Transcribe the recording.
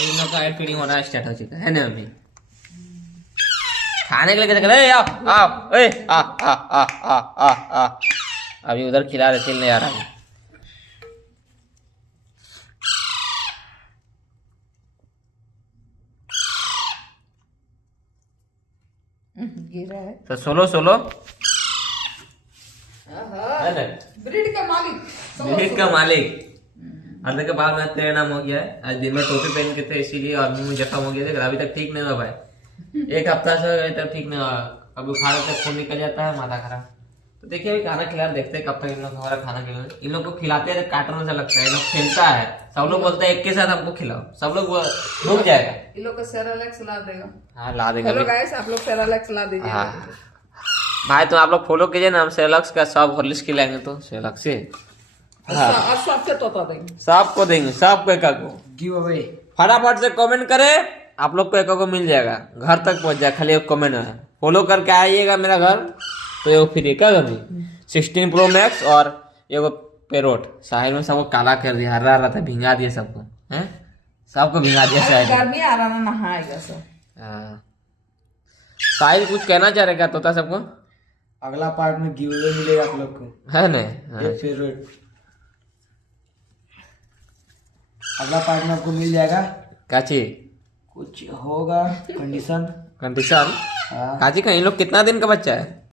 इन लोग का फीडिंग होना स्टार्ट हो चुका है ना। अभी खाने के लिए कैसे करे, आओ ए आ। अभी उधर खिला रहे, चिल नहीं आ रहा है। गिरा है तो सोलो ब्रीड का मालिक। ब्रीड का मालिक। अंदर के बाद में तेरा नाम हो गया है। आज दिन में टोपी पहन के थे इसीलिए, और मुंह में जख्म हो गया था, अभी तक ठीक नहीं हुआ भाई। एक हफ्ता से अभी तक ठीक नहीं हुआ। अभी उखाड़े तक खून निकल जाता है, माथा खराब। तो देखिए अभी खाना खिला देखते हैं कब तक इन लोग हमारा खाना खिला। इन लोग को खिलाते हैं कार्टून से लगता है, इन लोग खेलता है। सब लोग बोलते हैं एक के साथ हमको खिलाओ, सब लोग रुक जाएगा। इन लोग को सेरेलैक्स ला देगा। हाँ ला देगा। हेलो गाइस, आप लोग सेरेलैक्स ला दीजिए। हाँ भाई, तो आप लोग फॉलो कीजिए ना, हम सेरेलैक्स का सब हॉर्लिक्स खिलाएंगे तो सेरेलैक्स से। हाँ और सबसे तोता देंगे, सबको देंगे, सबको एक को गिव अवे। फटाफट से कमेंट करे, आप लोग को एक को मिल जाएगा, घर तक पहुंच जाए। खाली एक कमेंट है, फॉलो करके आइएगा मेरा घर तो ये फ्री का अभी 16 प्रो मैक्स और ये पेरोट। साहिल में सबको काला कर दिया, हरा रहा था, भिंगा दिया सबको, हैं सबको भिंगा दिया साहिल। गर्मी आ रहा ना, नहाएगा सब। हाँ। साहिल कुछ कहना चाह रहे क्या तोता सबको? अगला पार्ट में गिव अवे मिलेगा आप लोग को, है ना? ये फेवरेट। अगला पार्ट में आपको मिल जाएगा। काची कुछ होगा कंडीशन। कंडीशन हाँ काची का इन लोग कितना दिन का बच्चा है?